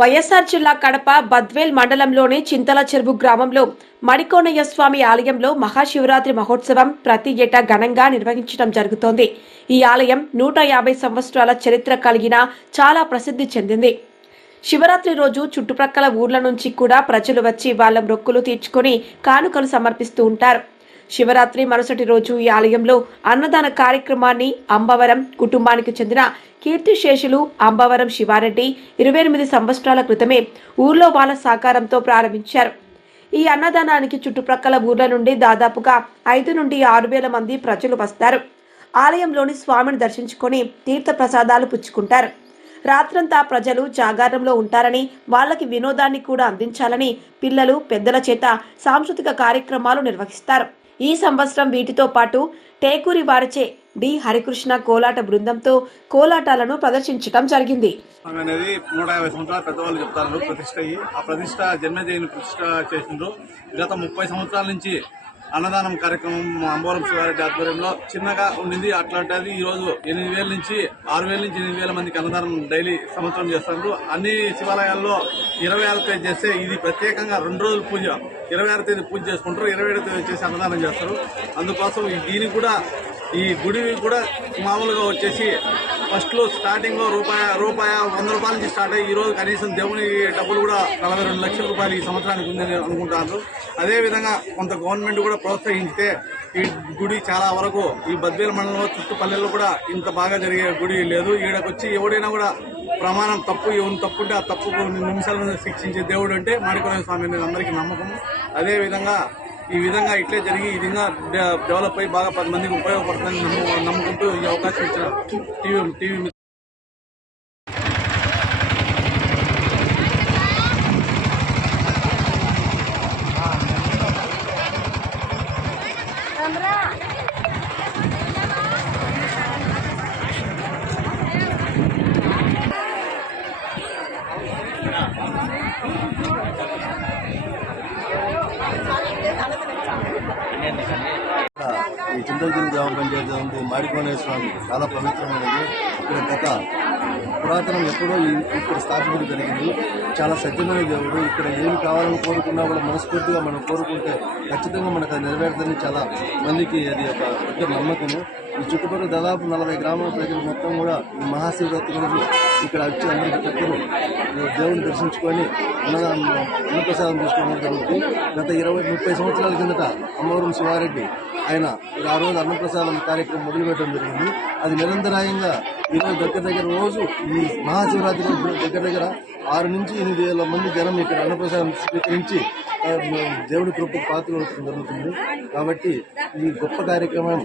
వైఎస్ఆర్ జిల్లా కడప బద్వేల్ మండలంలోని చింతల చెరువు గ్రామంలో మడికోనయ్య స్వామి ఆలయంలో మహాశివరాత్రి మహోత్సవం ప్రతి ఏటా ఘనంగా నిర్వహించడం జరుగుతోంది. ఈ ఆలయం 150 సంవత్సరాల చరిత్ర కలిగిన చాలా ప్రసిద్ధి చెందింది. శివరాత్రి రోజు చుట్టుప్రక్కల ఊర్ల నుంచి కూడా ప్రజలు వచ్చి వాళ్ళ మొక్కులు తీర్చుకొని కానుకలు సమర్పిస్తూ ఉంటారు. శివరాత్రి మరుసటి రోజు ఈ ఆలయంలో అన్నదాన కార్యక్రమాన్ని అంబవరం కుటుంబానికి చెందిన కీర్తిశేషులు అంబవరం శివారెడ్డి 28 సంవత్సరాల క్రితమే ఊర్లో వాళ్ళ సహకారంతో ప్రారంభించారు. ఈ అన్నదానానికి చుట్టుప్రక్కల ఊర్ల నుండి దాదాపుగా 5 నుండి 6 వేల మంది ప్రజలు వస్తారు. ఆలయంలోని స్వామిని దర్శించుకొని తీర్థ ప్రసాదాలు పుచ్చుకుంటారు. రాత్రంతా ప్రజలు జాగారంలో ఉంటారని, వాళ్ళకి వినోదాన్ని కూడా అందించాలని పిల్లలు పెద్దల చేత సాంస్కృతిక కార్యక్రమాలు నిర్వహిస్తారు. ఈ సంవత్సరం వీటితో పాటు టేకూరి వారిచే డి హరికృష్ణ కోలాట బృందంతో కోలాటాలను ప్రదర్శించడం జరిగింది. అనేది 150 సంవత్సరాల పెద్దవాళ్ళు చెప్తారు. ప్రతిష్ట ఆ ప్రతిష్ట జన్మజయంతి ప్రతిష్ట చేసిండ్రు. గత 30 సంవత్సరాల నుంచి అన్నదానం కార్యక్రమం అంబవరం శివారెడ్డి ఆధ్వర్యంలో చిన్నగా ఉండింది. అట్లాంటిది ఈ రోజు 8,000 నుంచి 6,000 నుంచి 8,000 మందికి అన్నదానం డైలీ సంవత్సరం చేస్తున్నారు. అన్ని శివాలయాల్లో 26వ తేదీ చేస్తే ఇది ప్రత్యేకంగా 2 రోజులు పూజ. 26వ తేదీ పూజ చేసుకుంటారు, 27వ తేదీ చేసి అన్నదానం చేస్తారు. అందుకోసం దీనికి కూడా ఈ గుడి కూడా మామూలుగా వచ్చేసి ఫస్ట్ లో స్టార్టింగ్ లో రూపాయ 100 రూపాయల నుంచి స్టార్ట్ అయ్యి ఈ రోజు కనీసం దేవుని డబ్బులు కూడా 42 లక్షల రూపాయలు ఈ సంవత్సరానికి ఉందని అనుకుంటారు. అదేవిధంగా కొంత గవర్నమెంట్ కూడా ప్రోత్సహించితే ఈ గుడి చాలా వరకు ఈ బద్వేల్ మండలంలో చుట్టుపల్లెల్లో కూడా ఇంత బాగా జరిగే గుడి లేదు. ఈడకొచ్చి ఎవడైనా కూడా ప్రమాణం తప్పు ఎవరిని తప్పుంటే ఆ తప్పు నిమిషాల శిక్షించే దేవుడు అంటే మడికోనయ్య స్వామి అనేది అందరికీ నమ్మకం. అదేవిధంగా ఈ విధంగా ఇట్లే జరిగి ఈ విధంగా డెవలప్ అయ్యి బాగా 10 మందికి ఉపయోగపడుతుందని నమ్ముకుంటూ ఈ అవకాశం ఇచ్చిన టీవీ ఈ చింతలగిరి గ్రామ పంచాయతీ ఉంది మడికోనయ్య స్వామి చాలా పవిత్రమైనది. ఇక్కడ గత పురాతనం ఎప్పుడో ఇక్కడ స్థాపించడం జరిగింది. చాలా సత్యమైన దేవుడు. ఇక్కడ ఏమి కావాలని కోరుకున్నా కూడా మనస్ఫూర్తిగా మనం కోరుకుంటే ఖచ్చితంగా మనకు అది నెరవేరుతుంది. చాలా మందికి అది ఒక పెద్ద నమ్మకము. ఈ చుట్టుపక్కల దాదాపు 40 గ్రామాల ప్రజలు మొత్తం కూడా ఈ మహాశివరాత్రి రోజు ఇక్కడ వచ్చి అందరికీ పెద్దలు దేవుని దర్శించుకొని అన్నప్రసాదం తీసుకోవడం జరుగుతుంది. గత 20-30 సంవత్సరాల కిందట అంబవరం శివారెడ్డి ఆయన ఆ రోజు అన్నప్రసాదం కార్యక్రమం మొదలుపెట్టడం జరిగింది. అది నిరంతరాయంగా ఈరోజు దగ్గర రోజు ఈ మహాశివరాత్రి రోజు దగ్గర 6 నుంచి 8 వేల మంది జనం ఇక్కడ అన్నప్రసాదం స్వీకరించి దేవుడి కృపకు పాత్రలు జరుగుతుంది. కాబట్టి ఈ గొప్ప కార్యక్రమం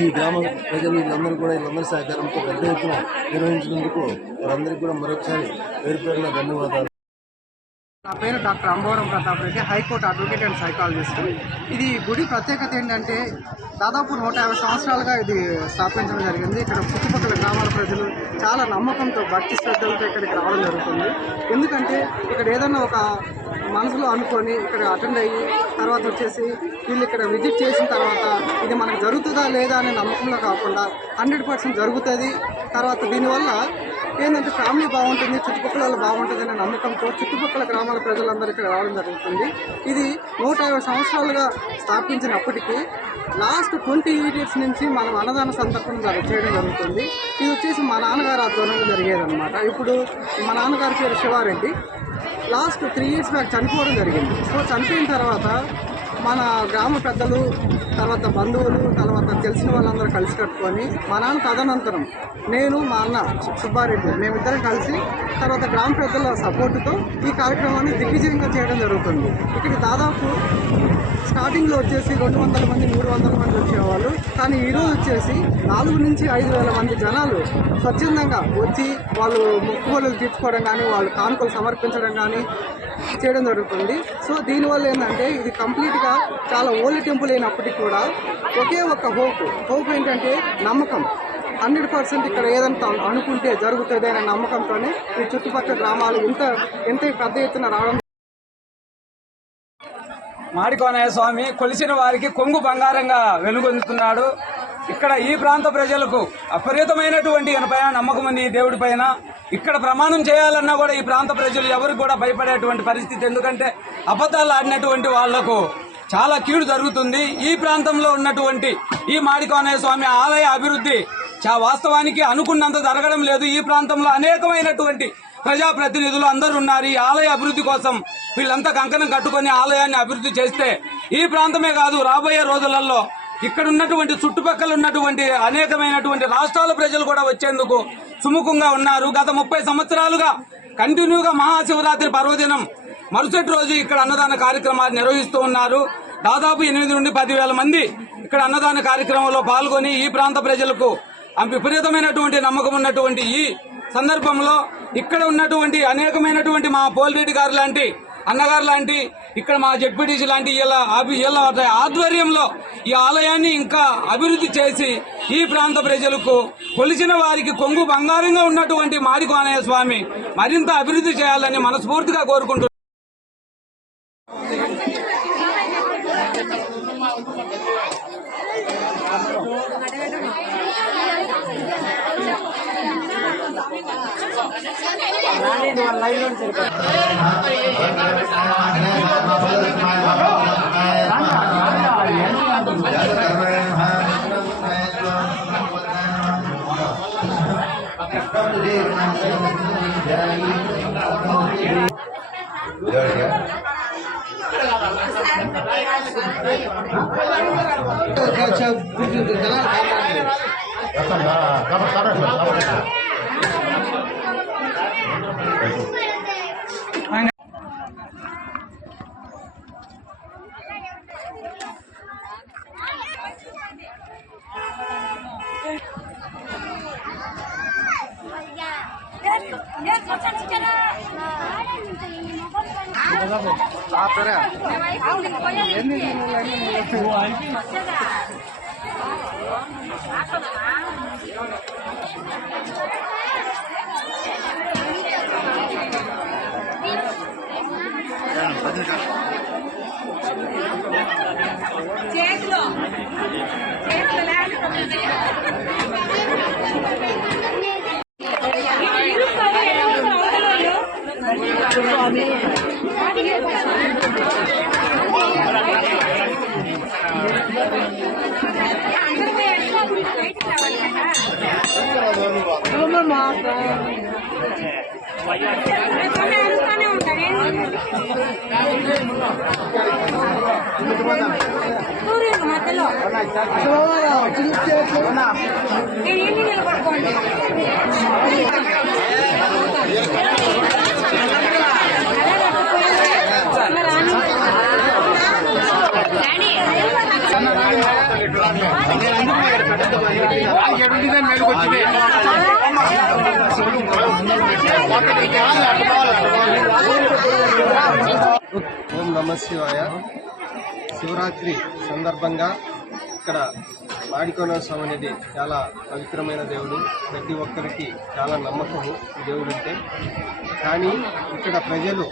ఈ గ్రామ ప్రజలు వీళ్ళందరూ వీళ్ళందరి సహకారంతో పెద్ద ఎత్తున నిర్వహించినందుకు వారందరికీ కూడా మరొకసారి పేరున ధన్యవాదాలు. నా పేరు doctor Ambavaram Pratap Reddy, high court advocate and psychologist. ఇది గుడి ప్రత్యేకత ఏంటంటే దాదాపు 150 సంవత్సరాలుగా ఇది స్థాపించడం జరిగింది. ఇక్కడ చుట్టుపక్కల గ్రామాల ప్రజలు చాలా నమ్మకంతో భక్తి శ్రద్ధలతో ఇక్కడికి రావడం జరుగుతుంది. ఎందుకంటే ఇక్కడ ఏదన్నా ఒక మనసులో అనుకొని ఇక్కడ అటెండ్ అయ్యి తర్వాత వచ్చేసి వీళ్ళు ఇక్కడ విజిట్ చేసిన తర్వాత ఇది మనకు జరుగుతుందా లేదా అనే నమ్మకంలో కాకుండా 100% జరుగుతుంది. తర్వాత దీనివల్ల ఏంటంటే ఫ్యామిలీ బాగుంటుంది, చుట్టుపక్కల వాళ్ళు బాగుంటుంది అనే నమ్మకంతో చుట్టుపక్కల గ్రామాల ప్రజలందరూ ఇక్కడ రావడం జరుగుతుంది. ఇది 150 సంవత్సరాలుగా స్థాపించినప్పటికీ లాస్ట్ 28 years నుంచి మనం అన్నదాన సంతర్పణ చేయడం జరుగుతుంది. ఇది వచ్చేసి మా నాన్నగారు ఆధ్వర్యంలో జరిగేదన్నమాట. ఇప్పుడు మా నాన్నగారి పేరు శివారెడ్డి. లాస్ట్ 3 years బ్యాక్ చనిపోవడం జరిగింది. సో చనిపోయిన తర్వాత మన గ్రామ పెద్దలు, తర్వాత బంధువులు, తర్వాత తెలిసిన వాళ్ళందరూ కలిసి కట్టుకొని మా నాన్న తదనంతరం నేను మా అన్న సుబ్బారెడ్డి మేమిద్దరం కలిసి తర్వాత గ్రామ పెద్దల సపోర్టుతో ఈ కార్యక్రమాన్ని దిగ్విజయంగా చేయడం జరుగుతుంది. ఇక్కడ దాదాపు స్టార్టింగ్లో వచ్చేసి 200 మంది 300 మంది వచ్చేవాళ్ళు. కానీ ఈరోజు వచ్చేసి 4 నుంచి 5 వేల మంది జనాలు స్వచ్ఛందంగా వచ్చి వాళ్ళు మొక్కుబడులు తీర్చుకోవడం కానీ వాళ్ళు కానుకలు సమర్పించడం కానీ చేయడం జరుగుతుంది. సో దీనివల్ల ఏంటంటే ఇది కంప్లీట్గా చాలా ఓల్డ్ టెంపుల్ అయినప్పటికీ కూడా ఒకే ఒక హోప్ ఏంటంటే నమ్మకం. 100% ఇక్కడ ఏదంతా అనుకుంటే జరుగుతుంది అనే నమ్మకంతోనే ఈ చుట్టుపక్కల గ్రామాలు ఎంత పెద్ద ఎత్తున రావడం. మడికోనయ్య స్వామి కొలిసిన వారికి కొంగు బంగారంగా వెలుగొందుతున్నాడు. ఇక్కడ ఈ ప్రాంత ప్రజలకు అపరిమితమైనటువంటి పైన నమ్మకం ఉంది ఈ దేవుడి పైన. ఇక్కడ ప్రమాణం చేయాలన్నా కూడా ఈ ప్రాంత ప్రజలు ఎవరికి కూడా భయపడేటువంటి పరిస్థితి. ఎందుకంటే అబద్ధాలు ఆడినటువంటి వాళ్లకు చాలా కీడు జరుగుతుంది. ఈ ప్రాంతంలో ఉన్నటువంటి ఈ మాడికోనయ్య స్వామి ఆలయ అభివృద్ధి వాస్తవానికి అనుకున్నంత జరగడం లేదు. ఈ ప్రాంతంలో అనేకమైనటువంటి ప్రజాప్రతినిధులు అందరూ ఉన్నారు. ఈ ఆలయ అభివృద్ధి కోసం వీళ్ళంతా కంకణం కట్టుకుని ఆలయాన్ని అభివృద్ధి చేస్తే ఈ ప్రాంతమే కాదు, రాబోయే రోజులలో ఇక్కడ ఉన్నటువంటి చుట్టుపక్కల ఉన్నటువంటి అనేకమైనటువంటి రాష్ట్రాల ప్రజలు కూడా వచ్చేందుకు సుముఖంగా ఉన్నారు. గత 30 సంవత్సరాలుగా కంటిన్యూగా మహాశివరాత్రి పర్వదినం మరుసటి రోజు ఇక్కడ అన్నదాన కార్యక్రమాలు నిర్వహిస్తూ ఉన్నారు. దాదాపు 8 నుండి 10,000 మంది ఇక్కడ అన్నదాన కార్యక్రమంలో పాల్గొని ఈ ప్రాంత ప్రజలకు విపరీతమైనటువంటి నమ్మకం ఉన్నటువంటి ఈ సందర్భంలో ఇక్కడ ఉన్నటువంటి అనేకమైనటువంటి మా పోలిరెడ్డి గారు లాంటి అన్నగారు లాంటి ఇక్కడ మా జెడ్పీటీసీ లాంటి వీళ్ళ ఆధ్వర్యంలో ఈ ఆలయాన్ని ఇంకా అభివృద్ధి చేసి ఈ ప్రాంత ప్రజలకు కొలిచిన వారికి కొంగు బంగారంగా ఉన్నటువంటి మాడికోనయ్య స్వామి మరింత అభివృద్ధి చేయాలని మనస్ఫూర్తిగా కోరుకుంటున్నాను. ఓం నమః శివాయ. శివరాత్రి సందర్భంగా ఇక్కడ మాడికోనయ్య స్వామి అనేది చాలా పవిత్రమైన దేవుడు. ప్రతి ఒక్కరికి చాలా నమ్మకము ఈ దేవుడు అంటే. కానీ ఇక్కడ ప్రజలు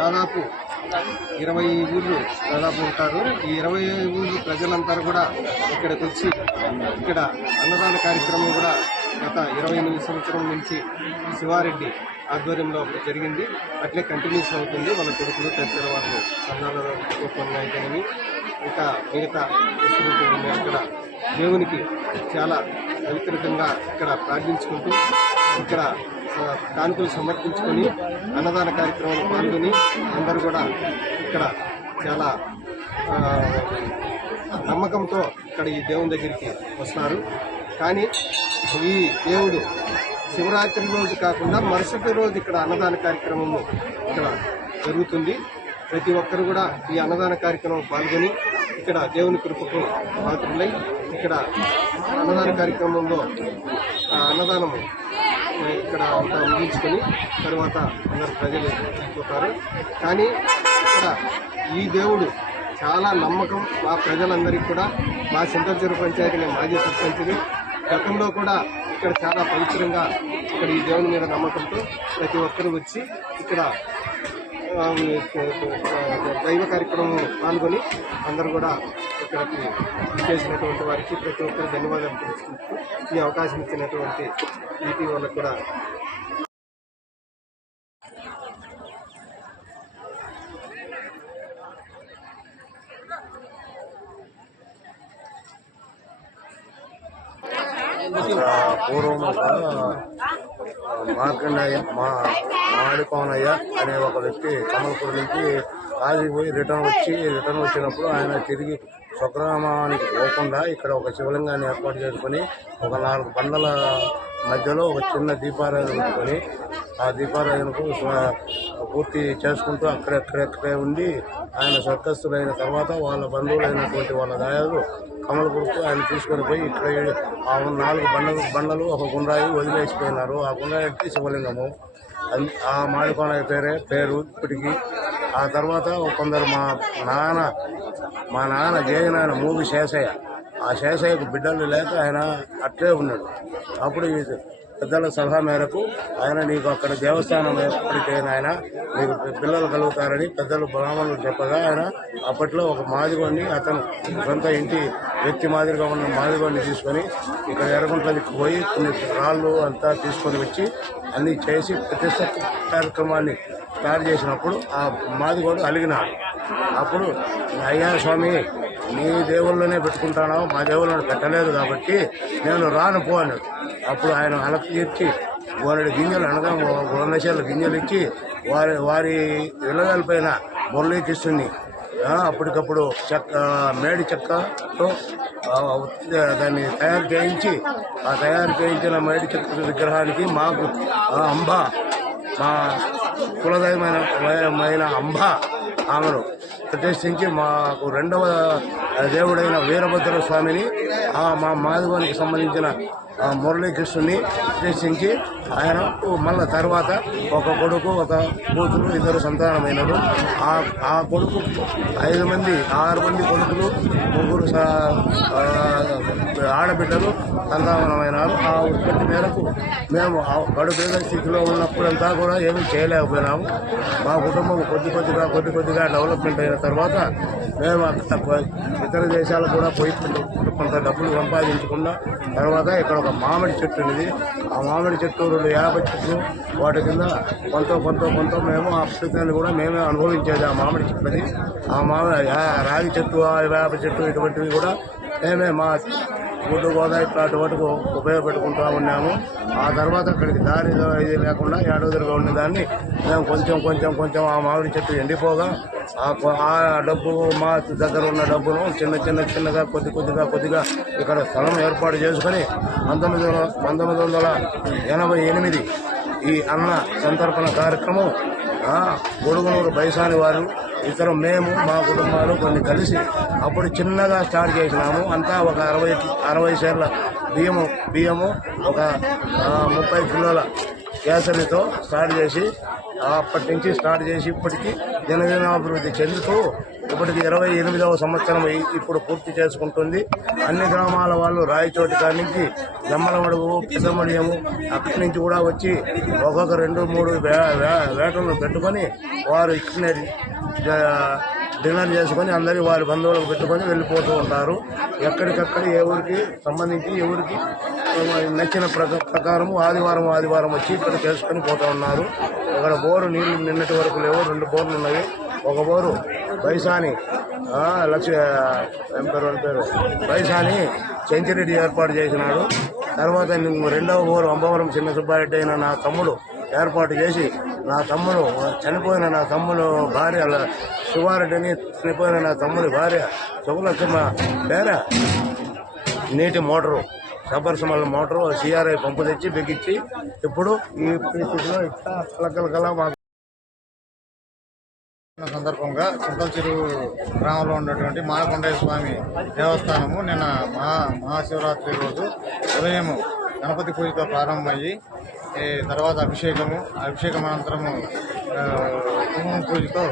దాదాపు 20 ఊర్లు దాదాపు ఉంటారు. ఈ 20 ఊర్లు ప్రజలంతా కూడా ఇక్కడికి వచ్చి ఇక్కడ అన్నదాన కార్యక్రమం కూడా గత 28 సంవత్సరం నుంచి శివారెడ్డి ఆధ్వర్యంలో జరిగింది. అట్లే కంటిన్యూస్ అవుతుంది. వాళ్ళ కొడుకులు తదితర వాళ్ళు సంఘాల రూపంగా అయితేనేమి ఇంకా మిగతా వస్తువులు అక్కడ దేవునికి చాలా పవిత్రంగా ఇక్కడ ప్రార్థించుకుంటూ ఇక్కడ కానుకలు సమర్పించుకొని అన్నదాన కార్యక్రమంలో పాల్గొని అందరూ కూడా ఇక్కడ చాలా నమ్మకంతో ఇక్కడ ఈ దేవుని దగ్గరికి వస్తారు. కానీ ఈ దేవుడు శివరాత్రి రోజు కాకుండా మరుసటి రోజు ఇక్కడ అన్నదాన కార్యక్రమము ఇక్కడ జరుగుతుంది. ప్రతి ఒక్కరు కూడా ఈ అన్నదాన కార్యక్రమం పాల్గొని ఇక్కడ దేవుని కృపకు పాత్రులై ఇక్కడ అన్నదాన కార్యక్రమంలో అన్నదానము ఇక్కడ అంతా ముగించుకొని తర్వాత అందరు ప్రజలు వెళ్ళిపోతారు. కానీ ఇక్కడ ఈ దేవుడు చాలా నమ్మకం మా ప్రజలందరికీ కూడా. మా చింతలచెరు పంచాయతీ మాజీ సర్పంచ్ని గతంలో కూడా ఇక్కడ చాలా పవిత్రంగా ఇక్కడ ఈ దేవుని మీద నమ్మకంతో ప్రతి ఒక్కరు వచ్చి ఇక్కడ దైవ కార్యక్రమం పాల్గొని అందరూ కూడా ఇక్కడికి చేసినటువంటి వారికి ప్రతి ఒక్కరు ధన్యవాదాలు తెలుసుకుంటూ ఈ అవకాశం ఇచ్చినటువంటి ఈటీ వాళ్ళకు కూడా పూర్వం మార్కండయ్య మాడికోనయ్య అనే ఒక వ్యక్తి కమలపూర్ నుంచి కాశీకి పోయి రిటర్న్ వచ్చినప్పుడు ఆయన తిరిగి స్వగ్రామానికి పోకుండా ఇక్కడ ఒక శివలింగాన్ని ఏర్పాటు చేసుకుని ఒక 4 బండల మధ్యలో ఒక చిన్న దీపారాధన పెట్టుకొని ఆ దీపారాధనకు పూర్తి చేసుకుంటూ అక్కడెక్కడే ఉండి ఆయన స్వర్గస్థులైన తర్వాత వాళ్ళ బంధువులైనటువంటి వాళ్ళ దాయాలు కమలపూర్కు ఆయన తీసుకొని పోయి ఇక్కడ 4 బండలు ఒక గుండ్రాయి వదిలేసిపోయినారు. ఆ గుండ్రాయి శివలింగము. ఆ మాడికోనయ్య పేరు ఇప్పటికీ. ఆ తర్వాత కొందరు మా నాన్న జయనాయన మూవీ శేషయ్య, ఆ శేషయ్యకు బిడ్డలు లేక ఆయన అట్లే ఉన్నాడు. అప్పుడు పెద్దల సలహా మేరకు ఆయన నీకు అక్కడ దేవస్థానం ఏర్పడితే ఆయన నీకు పిల్లలు కలుగుతారని పెద్దలు బ్రాహ్మణులు చెప్పగా ఆయన అప్పట్లో ఒక మాదిగోని అతను సొంత ఇంటి వ్యక్తి మాదిరిగా ఉన్న మాదిగోని తీసుకొని ఇక్కడ ఎర్రగుంట్లకి పోయి కొన్ని రాళ్ళు అంతా తీసుకొని వచ్చి అన్ని చేసి ప్రతిష్ట కార్యక్రమాన్ని స్టార్ట్ చేసినప్పుడు ఆ మాదిగోడు అలిగినాడు. అప్పుడు అయ్యా స్వామి, నీ దేవుళ్ళనే పెట్టుకుంటాను, మా దేవుళ్ళని పెట్టలేదు కాబట్టి నేను రాను పో అన్నాడు. అప్పుడు ఆయన అలక తీర్చి వారి గింజలు అనగా 200 గింజలు ఇచ్చి వారి ఇళ్ళపైన మురళీకృష్ణుని అప్పటికప్పుడు మేడి చెక్కతో దాన్ని తయారు చేయించి ఆ తయారు చేయించిన మేడి చెక్క విగ్రహానికి మాకు అంబ, మా కులదైవమైన అంబ ఆమెను ప్రతిష్ఠించి మాకు 2వ దేవుడైన వీరభద్ర స్వామిని మా మాదిగోనికి సంబంధించిన మురళీకృష్ణుని ప్రతిష్ఠించి ఆయన మళ్ళా తర్వాత ఒక కొడుకు ఒక కూతురు 2 సంతానమైనరు. ఆ కొడుకు 6 మంది కొడుకులు 3 ఆడబిడ్డలు సంతానమైనారు. ఆ ఉత్పత్తి మేరకు మేము కడుపేద స్థితిలో ఉన్నప్పుడంతా కూడా ఏమీ చేయలేకపోయినాము. మా కుటుంబం కొద్ది కొద్దిగా డెవలప్మెంట్ అయిన తర్వాత మేము ఇతర దేశాలకు కూడా పోయి కొంత డబ్బులు సంపాదించకుండా తర్వాత ఇక్కడ ఒక మామిడి చెట్టు ఉన్నది. ఆ మామిడి చెట్టు 2 వేప చెట్లు, వాటి కింద కొంత మేము ఆ ప్రకృతిని కూడా మేమే అనుభవించేది. ఆ మామిడి చెట్టుని రాగి చెట్టు, ఆ వేప చెట్టు ఇటువంటివి కూడా మేమే మా గుడ్డు గోదావరి ఇట్లాంటి వాటికి ఉపయోగపెట్టుకుంటూ ఉన్నాము. ఆ తర్వాత అక్కడికి దారి ఇది లేకుండా ఏడవదురుగా ఉండేదాన్ని మేము కొంచెం ఆ మామిడి చెట్టు ఎండిపోగా ఆ డబ్బు మా దగ్గర ఉన్న డబ్బును చిన్నగా కొద్దిగా ఇక్కడ స్థలం ఏర్పాటు చేసుకుని 1988 ఈ అన్న సంతర్పణ కార్యక్రమం గొడుగునూరు బైసాని వారు ఇతర మేము మా కుటుంబాలు కొన్ని కలిసి అప్పుడు చిన్నగా స్టార్ట్ చేసినాము. అంతా ఒక 60 సేర్ల బియ్యము ఒక 30 కిలోల కేసరితో స్టార్ట్ చేసి అప్పటి నుంచి స్టార్ట్ చేసి ఇప్పటికీ దినదినాభివృద్ధి చెందుతూ ఇప్పటికి 28వ సంవత్సరం ఇప్పుడు పూర్తి చేసుకుంటుంది. అన్ని గ్రామాల వాళ్ళు రాయచోటి కాడి నుంచి జమ్మలమడుగు, పెద్దమడియము అక్కడి నుంచి కూడా వచ్చి ఒక్కొక్క 2-3 వేటలు పెట్టుకొని వారు ఇచ్చిన డిన్నర్ చేసుకొని అందరి వారి బంధువులకు పెట్టుకొని వెళ్ళిపోతూ ఉంటారు. ఎక్కడికక్కడ ఏ ఊరికి సంబంధించి ఎవరికి నచ్చిన ప్రకారం ఆదివారం వచ్చి ఇక్కడ చేసుకొని పోతూ ఉన్నారు. ఇక్కడ బోరు నీళ్లు నిన్నటి వరకు లేవు, 2 బోర్లు ఉన్నాయి. ఒక బోరు బైసాని బైసాని సెంచరీ ఏర్పాటు చేసినాడు. తర్వాత 2వ బోరు అంబవరం చిన్న సుబ్బారెడ్డి అయిన నా తమ్ముడు ఏర్పాటు చేసి చనిపోయిన నా తమ్ముడు భార్య సుబ్బారెడ్డిని చనిపోయిన నా తమ్ముడి భార్య సుబ్బలక్ష్మ పేర నీటి మోటారు సబ్బర్సమల్ మోటారు సిఆర్ఐ పంపు తెచ్చి బిగించి ఇప్పుడు ఈ పరిస్థితిలో ఇట్లా కలకల మాకు సందర్భంగా చింతల చెరువు గ్రామంలో ఉన్నటువంటి మాలకొండయ్య స్వామి దేవస్థానము నిన్న మహాశివరాత్రి రోజు ఉదయం గణపతి పూజతో ప్రారంభమయ్యి తర్వాత అభిషేకం అనంతరము కుంకుమ పూజతో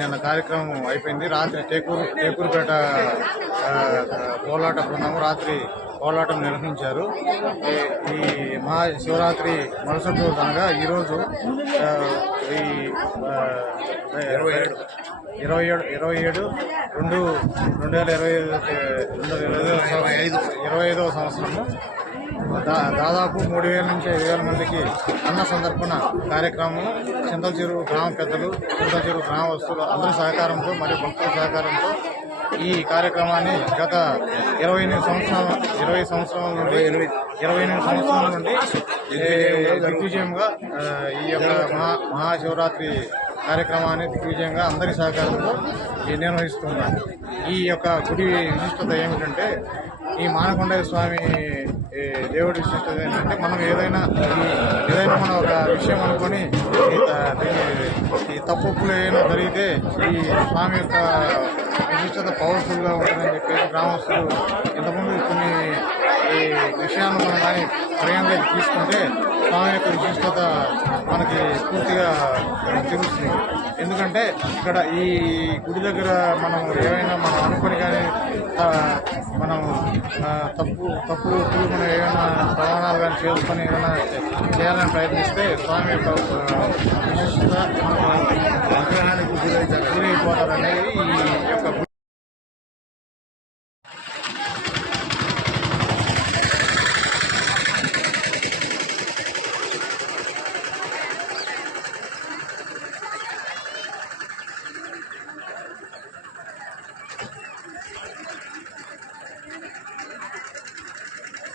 నిన్న కార్యక్రమం అయిపోయింది. రాత్రి టేకూరుపేట కోలాట బృందము రాత్రి కోలాటం నిర్వహించారు. ఈ మహాశివరాత్రి మరుసటి రోజు అనగా ఈరోజు ఇరవై ఐదవ సంవత్సరము దాదాపు 3,000 నుంచి 5,000 మందికి అన్న సందర్పణ కార్యక్రమం చింతల చెరువు గ్రామ పెద్దలు, చింతల చెరువు గ్రామస్తులు అందరి సహకారంతో మరియు భక్తుల సహకారంతో ఈ కార్యక్రమాన్ని గత 28 సంవత్సరాల నుండి దిగ్విజయంగా ఈ యొక్క మహాశివరాత్రి కార్యక్రమాన్ని దిగ్విజయంగా అందరి సహకారంతో నిర్వహిస్తున్నాం. ఈ యొక్క గుడి విశిష్టత ఏమిటంటే, ఈ మానకొండయ్య స్వామి దేవుడి విశిష్టత ఏంటంటే, మనం ఏదైనా మన ఒక విషయం అనుకొని ఈ తప్పులు ఏమైనా జరిగితే ఈ స్వామి యొక్క విశిష్టత పవర్ఫుల్గా ఉంటుందని చెప్పేసి గ్రామస్తులు ఇంతకుముందు కొన్ని ఈ విషయాన్ని మనం కానీ ప్రయాణంగా తీసుకుంటే స్వామి యొక్క విశిష్టత మనకి పూర్తిగా తెలుస్తుంది. ఎందుకంటే ఇక్కడ ఈ గుడి దగ్గర మనం ఏమైనా మనం అనుకొని కానీ మనం తప్పులు మనం ఏమైనా ప్రమాణాలు కానీ చేసుకొని ఏమైనా చేయాలని ప్రయత్నిస్తే స్వామి యొక్క విశిష్టత అనుగ్రహానికి గురైపోతారనేది ఈ యొక్క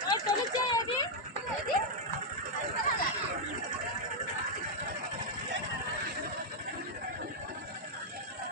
Ay, ¿cómo se llama?